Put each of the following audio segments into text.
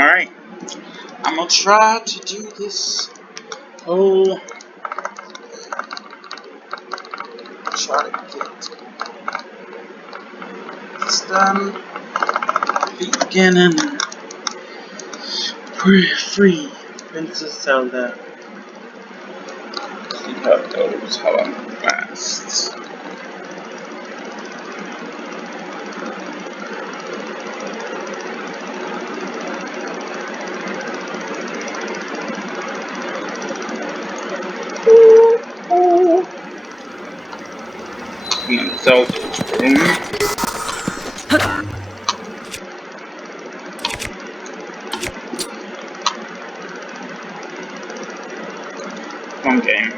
Alright, I'm gonna try to do this whole. Try to get this done. Beginning. Free. Princess Zelda. See how it goes, how long it lasts. And Zelda's room. Fun game.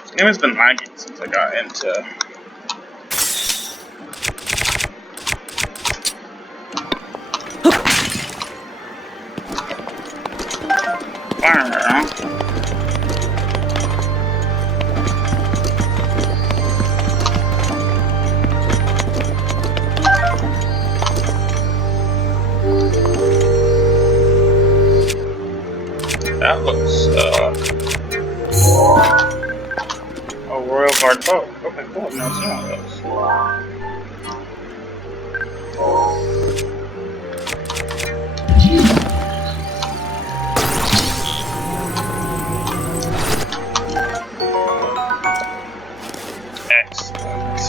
This game has been lagging since I got into. That looks, a Royal Guard boat. Okay, cool. I've never seen one of those. Excellent.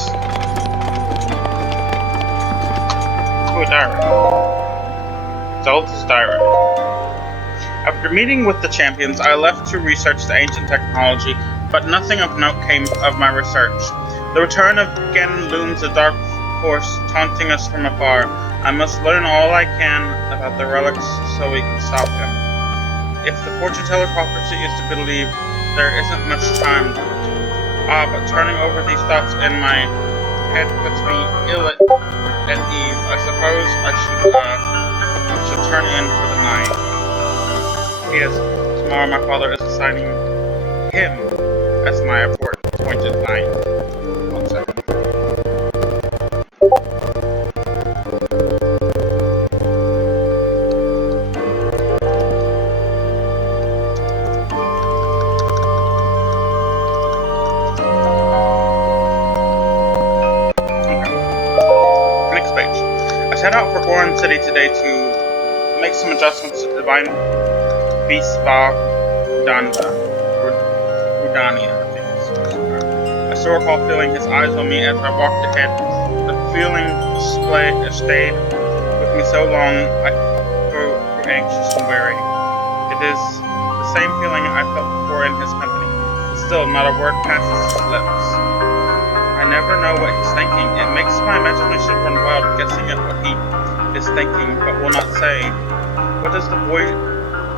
Ooh, a diary. Zelda's diary. After meeting with the champions, I left to research the ancient technology, but nothing of note came of my research. The return of Ganon looms a dark force taunting us from afar. I must learn all I can about the relics so we can stop him. If the fortune teller's prophecy is to be believed, there isn't much time left. But turning over these thoughts in my head puts me ill at ease. I suppose I should turn in for the night. Yes, tomorrow my father is assigning him as my appointed knight. 1 second. Okay. Next page. I set out for Goron City today to make some adjustments to the divine Bispa Udania, I think. I still recall feeling his eyes on me as I walked ahead. The feeling stayed with me so long I grew anxious and weary. It is the same feeling I felt before in his company. Still, not a word passes his lips. I never know what he's thinking. It makes my imagination run wild, guessing at what he is thinking, but will not say. What does the boy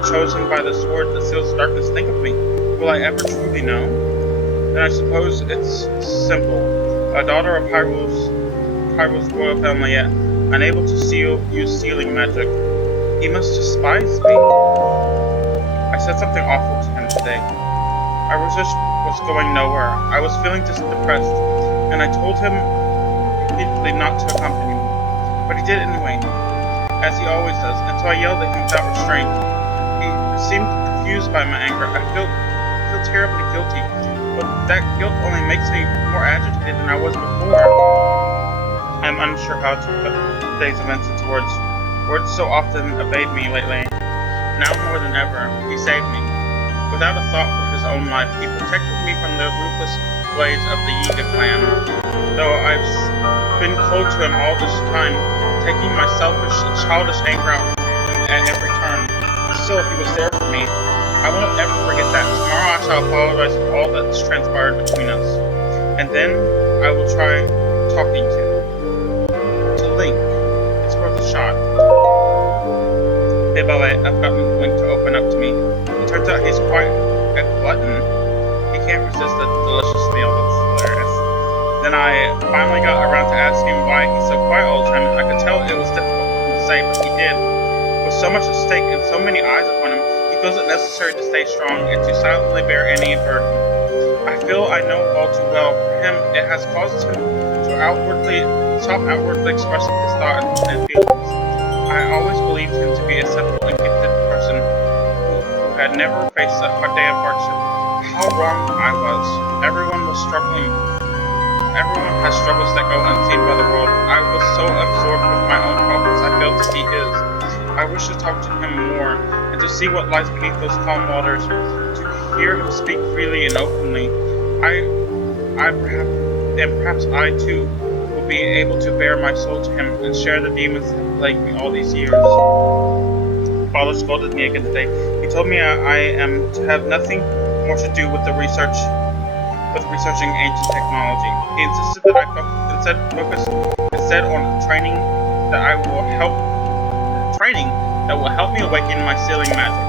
chosen by the sword that seals darkness think of me? Will I ever truly know? Then I suppose it's simple. A daughter of Hyrule's royal family, yet unable to use sealing magic. He must despise me. I said something awful to him today. Our research was going nowhere. I was feeling depressed, and I told him repeatedly not to accompany me. But he did anyway, as he always does, and so I yelled at him without restraint. He seemed confused by my anger. I feel terribly guilty, but that guilt only makes me more agitated than I was before. I'm unsure how to put today's events into words. Words so often evade me lately. Now more than ever, he saved me. Without a thought for his own life, he protected me from the ruthless blades of the Yiga clan. Though I've been cold to him all this time, taking my selfish, childish anger out at every turn. Still, he was there for me. I won't ever forget that. Tomorrow I shall apologize for all that's transpired between us. And then I will try talking to Link. It's worth a shot. Hey, Ballet, I've gotten Link to open up to me. It turns out he's quite a glutton. He can't resist a delicious meal. That's hilarious. Then I finally got around to asking why he's so quiet all the time. I could tell it was difficult for him to say, but he did. With so much at stake and so many eyes upon him, he feels it necessary to stay strong and to silently bear any burden. I feel I know all too well. For him, it has caused him to stop outwardly expressing his thoughts and feelings. I always believed him to be a simple and gifted person who had never faced a day of hardship. How wrong I was. Everyone was struggling. Everyone has struggles that go unseen by the world. I was so absorbed with my own problems I failed to see his. I wish to talk to him more, and to see what lies beneath those calm waters, to hear him speak freely and openly. Perhaps I too will be able to bare my soul to him and share the demons that plagued me all these years. Father scolded me again today. He told me I am to have nothing more to do with researching ancient technology. He insisted that I focus instead on training that will help me awaken my sealing magic.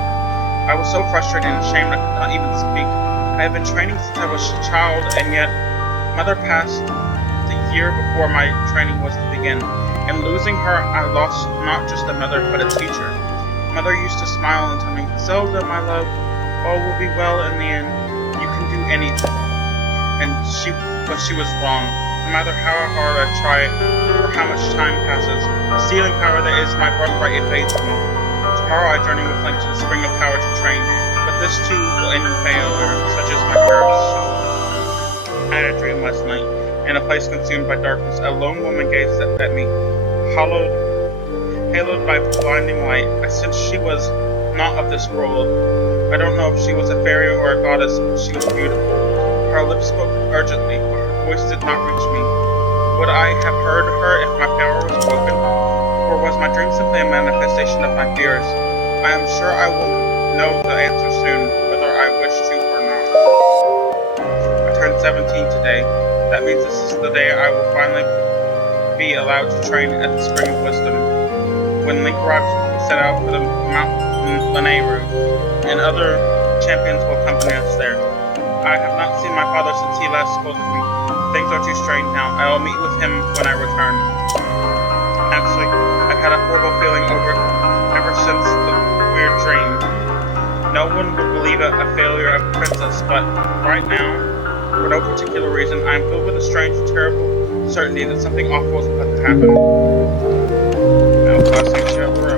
I was so frustrated and ashamed I could not even speak. I have been training since I was a child, and yet Mother passed the year before my training was to begin. In losing her, I lost not just a mother, but a teacher. Mother used to smile and tell me, "Zelda, my love, all will be well in the end. You can do anything." But she was wrong. No matter how hard I try or how much time passes, the sealing power that is my birthright evades me. Tomorrow I journey with Link to the Spring of Power to train, but this too will end in failure, such as my curse. I had a dream last night. In a place consumed by darkness, a lone woman gazed at me, haloed by blinding light. I sensed she was not of this world. I don't know if she was a fairy or a goddess, but she was beautiful. Her lips spoke urgently, but her voice did not reach me. Would I have heard her if my power was broken? Or was my dream simply a manifestation of my fears? I am sure I will know the answer soon, whether I wish to or not. I turned 17 today. That means this is the day I will finally be allowed to train at the Spring of Wisdom. When Link arrives, we set out for the Mountain Lanayru, and other champions will accompany us there. I have not seen my father since he last scolded me. Things are too strange now. I will meet with him when I return. Actually, I've had a horrible feeling ever since the weird dream. No one would believe it a failure of a princess, but right now, for no particular reason, I am filled with a strange, terrible certainty that something awful is about to happen. Now, classic Chevrolet.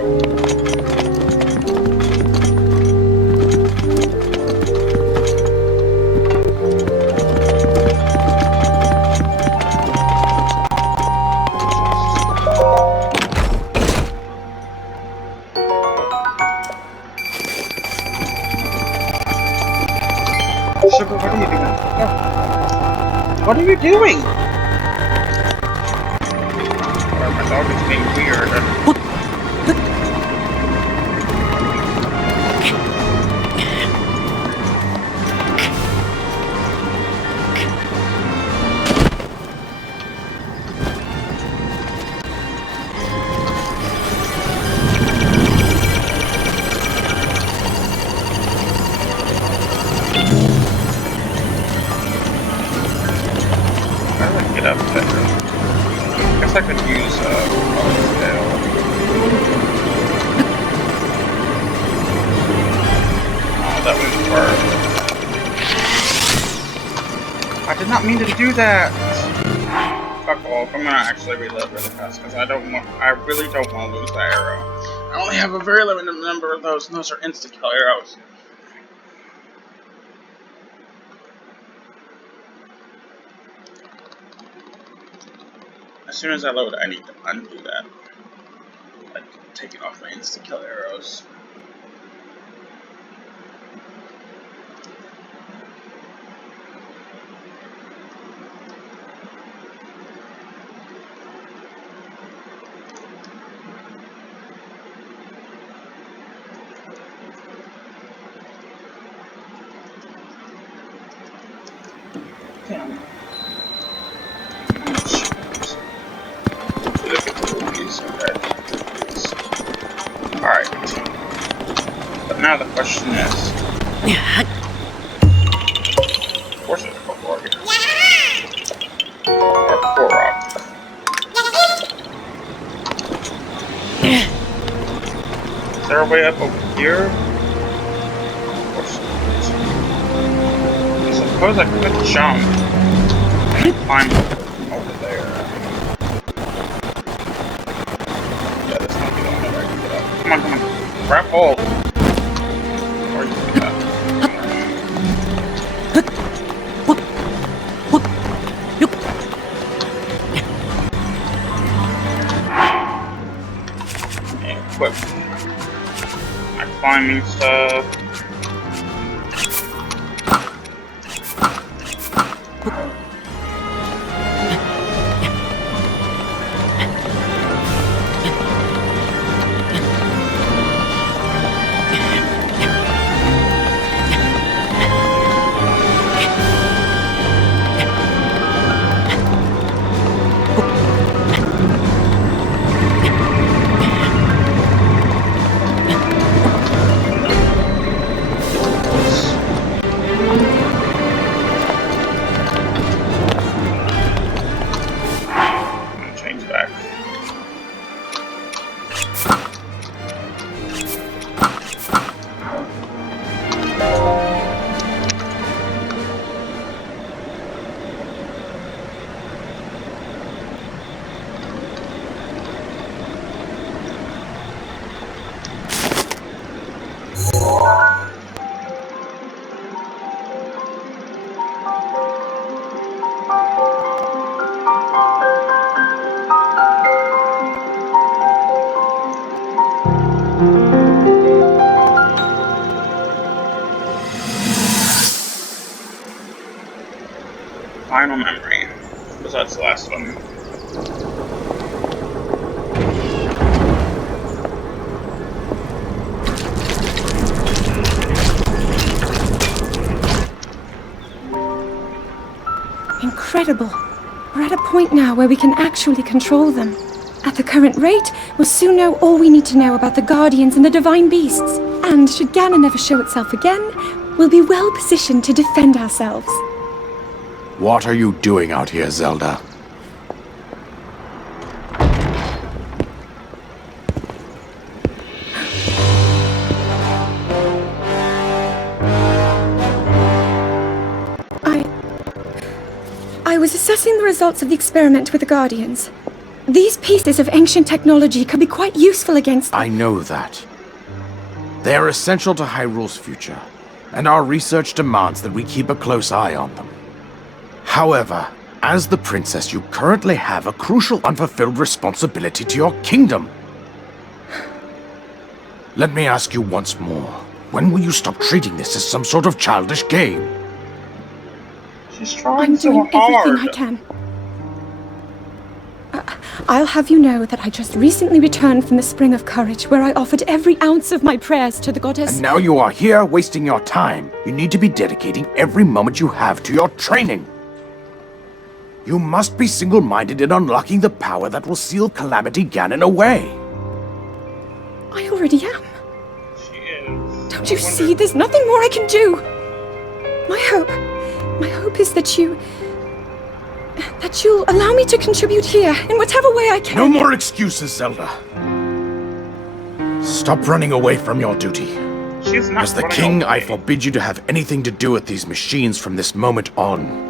Sugar, what are you doing? No. What are you doing? My dog is being weird. Get up there. I guess I could use scale. Oh, that wouldn't work. I did not mean to do that. Fuck off. I'm gonna actually reload really fast because I really don't want to lose that arrow. I only have a very limited number of those, and those are insta-kill arrows. As soon as I load, I need to undo that. Like, taking off my insta-kill arrows. Damn. Look at the movies. Alright. But now the question is... Of course there's a couple over here. Or Korok. Is there a way up over here? Of course not. I suppose I could jump and climb over there. Yeah, that's not the only way. Come on, come on. Grab hold. Or you can do that. Equip my climbing stuff. Change back. Final memory. Besides the last one. Incredible. We're at a point now where we can actually control them. At the current rate, we'll soon know all we need to know about the Guardians and the Divine Beasts. And should Ganon never show itself again, we'll be well positioned to defend ourselves. What are you doing out here, Zelda? I was assessing the results of the experiment with the Guardians. These pieces of ancient technology could be quite useful against... I know that. They are essential to Hyrule's future, and our research demands that we keep a close eye on them. However, as the princess, you currently have a crucial unfulfilled responsibility to your kingdom. Let me ask you once more, when will you stop treating this as some sort of childish game? She's trying I'm so doing hard. everything I can. I'll have you know that I just recently returned from the Spring of Courage, where I offered every ounce of my prayers to the goddess. And now you are here wasting your time. You need to be dedicating every moment you have to your training. You must be single-minded in unlocking the power that will seal Calamity Ganon away. I already am. She is. Don't you see? There's nothing more I can do. My hope is that you'll allow me to contribute here in whatever way I can. No more excuses, Zelda. Stop running away from your duty. She's not As the running king, away. I forbid you to have anything to do with these machines from this moment on,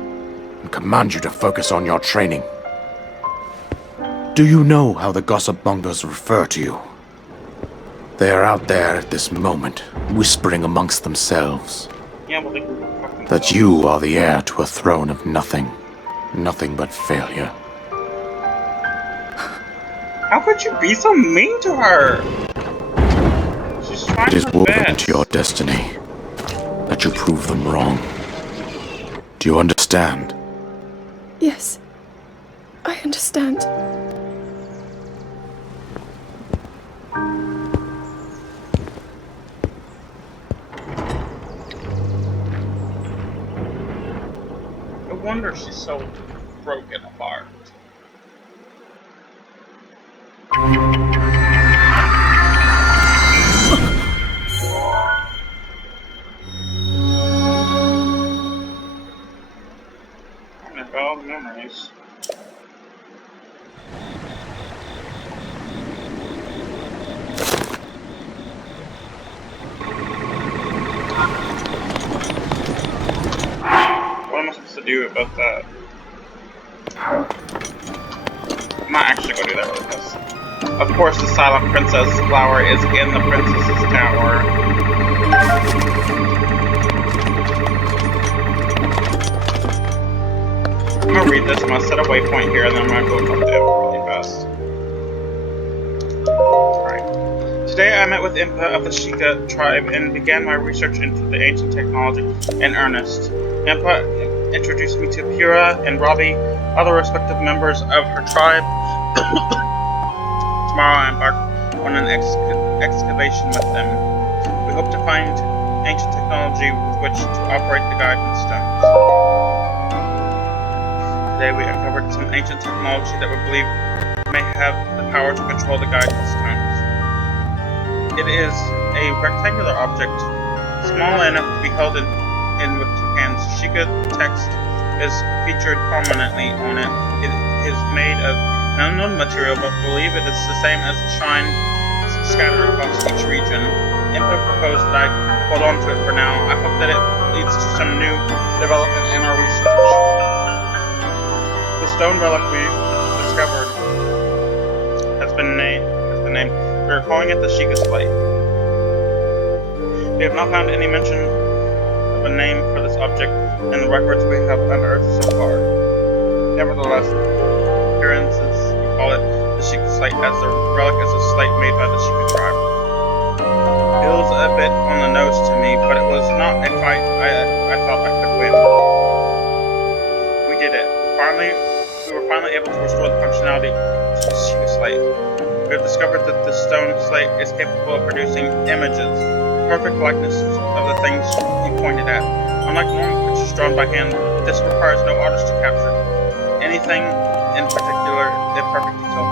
and command you to focus on your training. Do you know how the gossip mongers refer to you? They are out there at this moment, whispering amongst themselves. Yeah, well, they can fucking That you are the heir to a throne of nothing. Nothing but failure. How could you be so mean to her? She's trying It is her woven best. into your destiny that you prove them wrong. Do you understand? Yes, I understand. No wonder she's so broken apart. I'm gonna all the memories. What am I supposed to do about that? I'm not actually gonna do that really fast. Of course, the Silent Princess flower is in the Princess's Tower. I'm gonna read this. I'm gonna set a waypoint here, and then I'm gonna go talk to Impa really fast. Alright. Today I met with Impa of the Sheikah tribe and began my research into the ancient technology in earnest. Impa introduced me to Pura and Robbie, other respective members of her tribe. Tomorrow I embark on an excavation with them. We hope to find ancient technology with which to operate the guidance stones. Today we uncovered some ancient technology that we believe may have the power to control the guidance stones. It is a rectangular object, small enough to be held in with two hands. Sheikah text is featured prominently on it. It is made of an unknown material, but believe it is the same as the shrine scattered across each region. Impa proposed that I hold on to it for now. I hope that it leads to some new development in our research. The stone relic we discovered has been named. We are calling it the Sheikah Slate. We have not found any mention of a name for this object in the records we have unearthed so far. Nevertheless, appearances call it the Sheikah Slate, as the relic is a slate made by the Sheikah tribe. It was a bit on the nose to me, but it was not a fight I thought I could win. We did it. We were finally able to restore the functionality to the Sheikah Slate. We have discovered that the stone slate is capable of producing images, perfect likenesses of the things you pointed at. Unlike normal pictures drawn by hand, this requires no artist to capture anything in particular in perfect detail.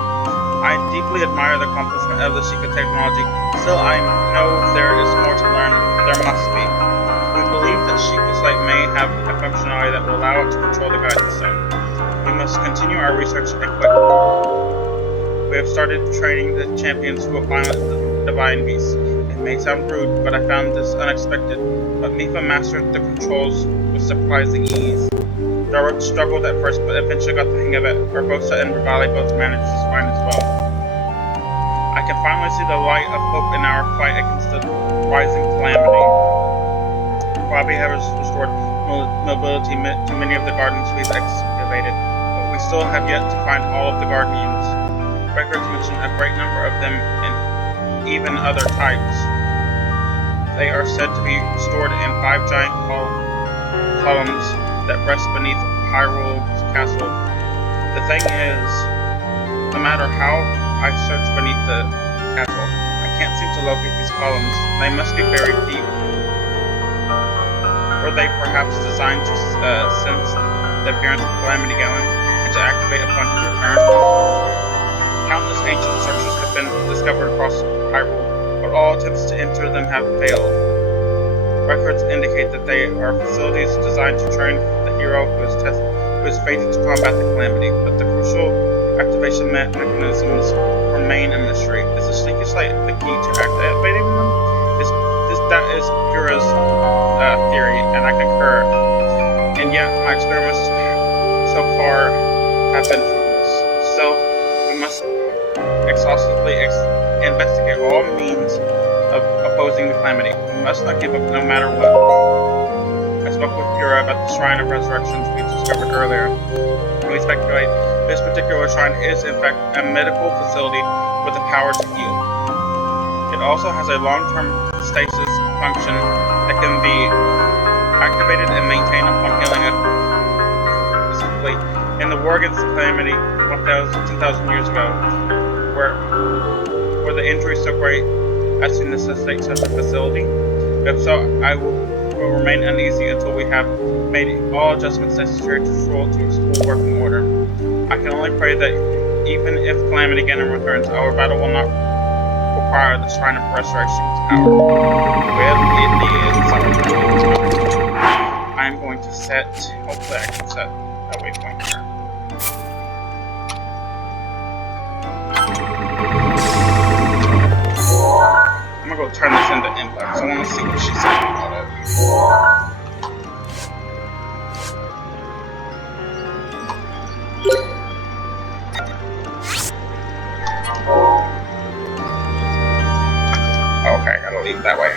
I deeply admire the accomplishment of the Sheikah technology. Still, I know there is more to learn. There must be. We believe that Sheikah Slate may have a functionality that will allow it to control the guidance stone. We must continue our research and quickly. We have started training the champions who will pilot the divine beasts. It may sound rude, but I found this unexpected. But Mifa mastered the controls with surprising ease. Daruk struggled at first, but eventually got the hang of it. Barbosa and Rivali both managed just fine as well. I can finally see the light of hope in our fight against the rising calamity. Robbie has restored mobility to many of the gardens we've excavated, but we still have yet to find all of the guardians. Records mention a great number of them and even other types. They are said to be stored in 5 giant columns that rest beneath Hyrule's castle. The thing is, no matter how I search beneath the castle, I can't seem to locate these columns. They must be buried deep. Were they perhaps designed to sense the appearance of Calamity Ganon and to activate upon his return? Countless ancient structures have been discovered across Hyrule, but all attempts to enter them have failed. Records indicate that they are facilities designed to train the hero who is fated to combat the calamity, but the crucial activation mechanisms remain a mystery. Is the Sheikah Slate the key to activating them? That is Pura's theory, and I concur. And yet, my experiments so far have been fruitless. Still, we must exhaustively investigate all means of opposing the calamity. We must not give up no matter what. I spoke with Pura about the Shrine of Resurrections we discovered earlier. We speculate this particular shrine is in fact a medical facility with the power to heal. It also has a long-term stasis function that can be activated and maintained upon healing it specifically. In the war against the calamity 10,000 years ago, were the injuries so great as to necessitate such a facility? If so, I will remain uneasy until we have made all adjustments necessary to restore to its full working order. I can only pray that even if Calamity Ganon returns, our battle will not require the Shrine of Resurrection's power. Well, it is our time. I'm going to set, hopefully I can set a waypoint here. I'm gonna go turn this into inbox. I want to see what she said about it. wait, that way.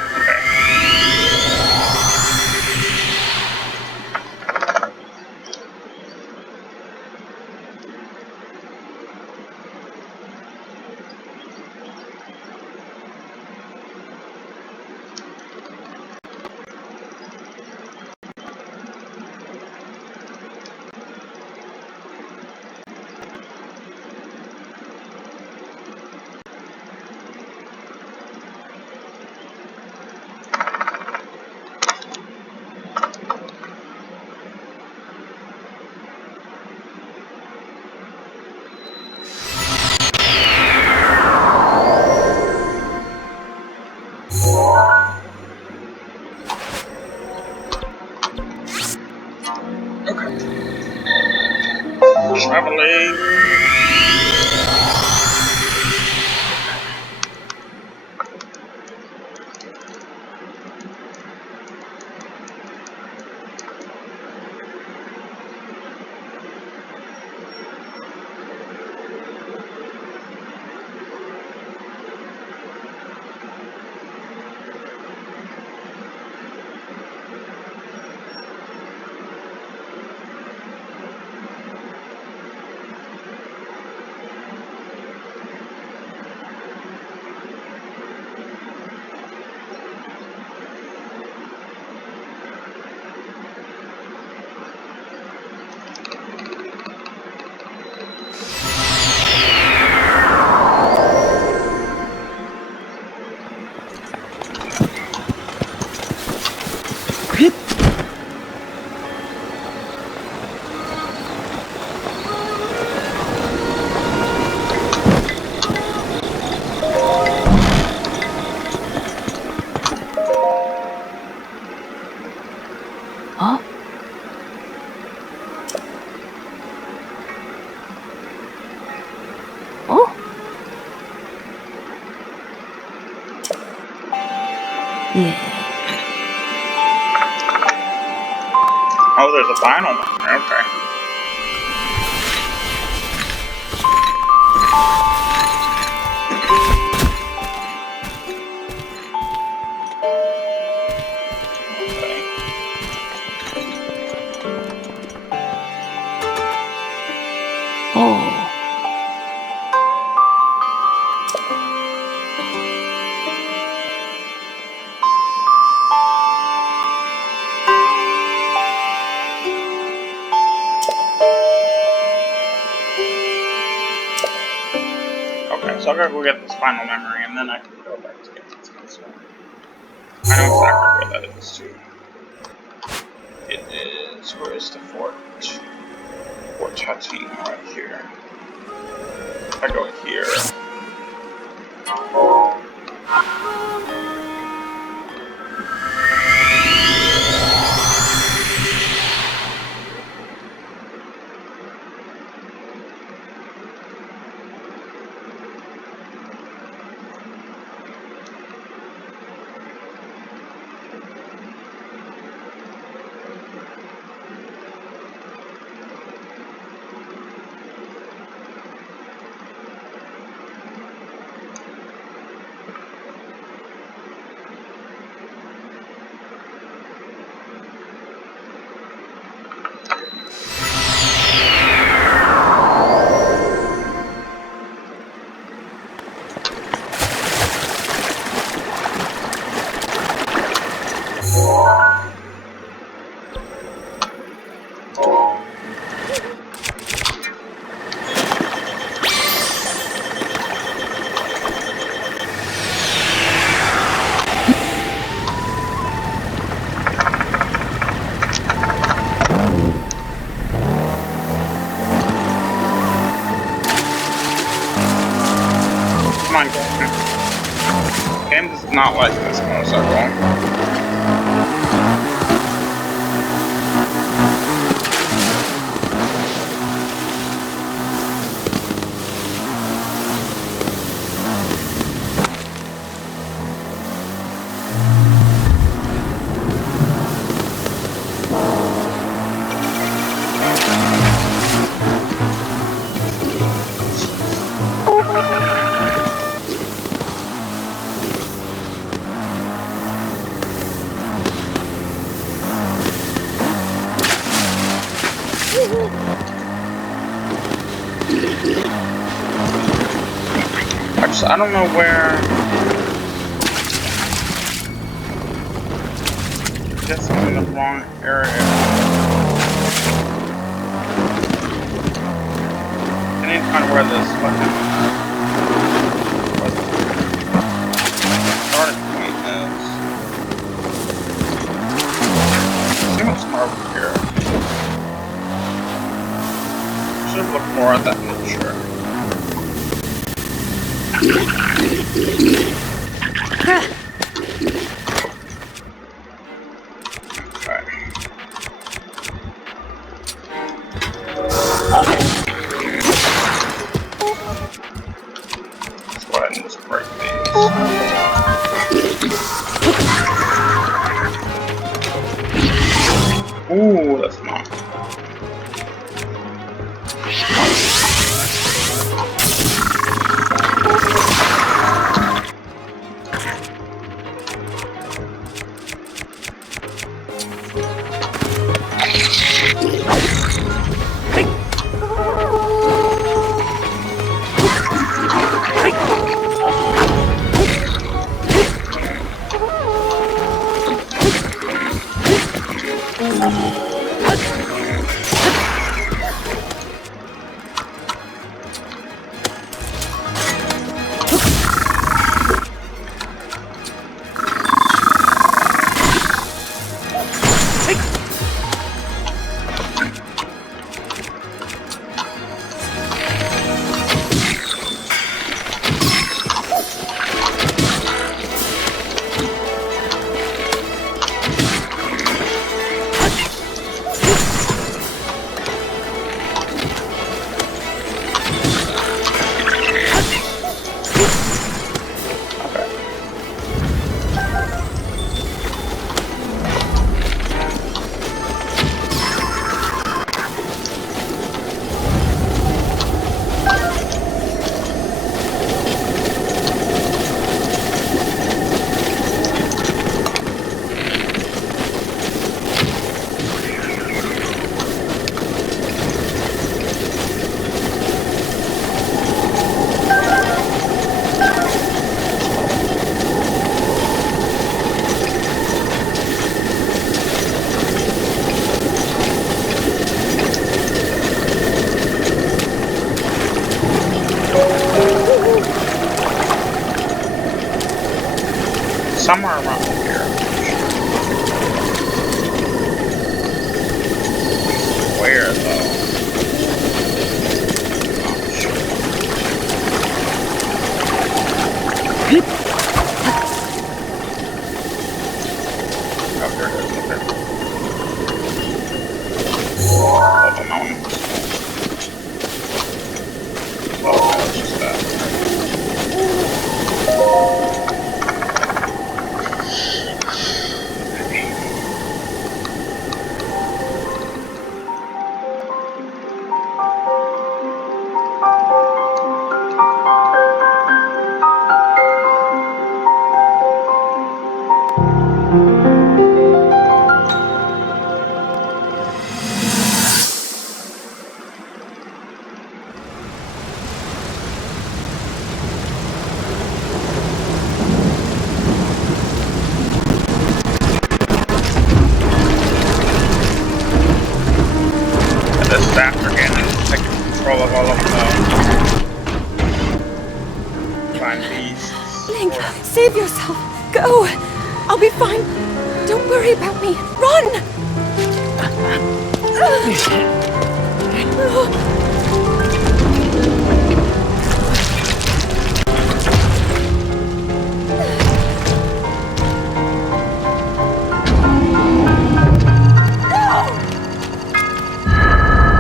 Traveling. Oh, there's a final one. Okay. So I gotta go get this final memory, and then I can go back to get this stuff. I know exactly where that is, too. It is... where is the fort? Fort Tatina, right here. If I go here... Come on, game does not like this motorcycle. I don't know where. I guess I'm in the wrong area. I need to find where this fucking starting point is. I think it's somewhere over here. Should look more at that picture. Ooh, that's not. Somewhere around here. Where though? Not sure. Oh, here it is. Okay. Oh, the mountains. Oh, that's just that. After getting taking control of all of the fine beasts. Link, save yourself. Go. I'll be fine. Don't worry about me. Run!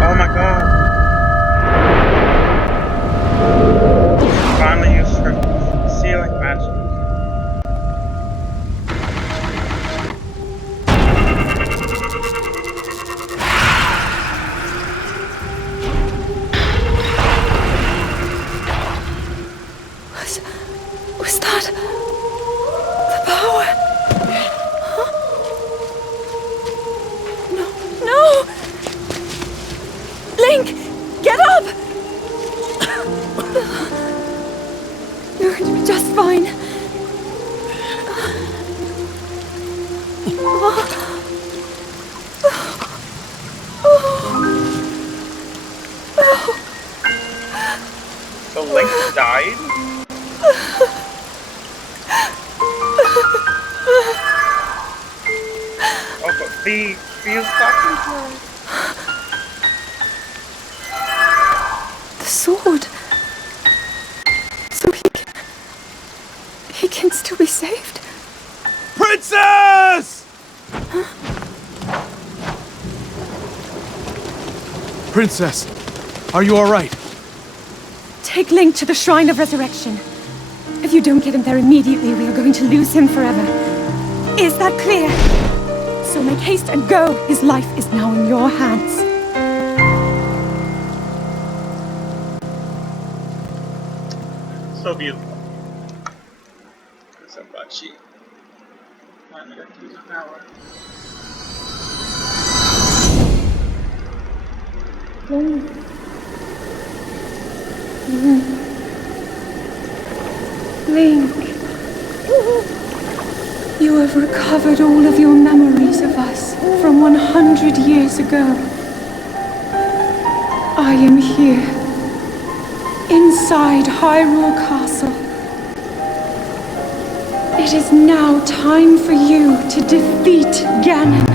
Oh my god. Finally used her sealing magic. Was that the power? Huh? No! Link, get up! died? Oh, but V is talking to her. The sword. So he can still be saved? Princess! Princess, are you alright? Take Link to the Shrine of Resurrection. If you don't get him there immediately, we are going to lose him forever. Is that clear? So make haste and go. His life is now in your hands. So beautiful. I'm so glad she finally got to use her power. Link. You have recovered all of your memories of us from 100 years ago. I am here, inside Hyrule Castle. It is now time for you to defeat Ganon.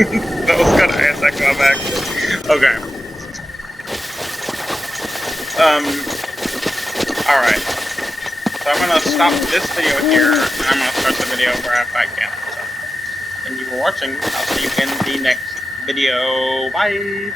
That was kind of anticlimactic. Okay. Alright. So I'm gonna stop this video here, and I'm gonna start the video where I fight Ganon. So, thank you for watching. I'll see you in the next video. Bye!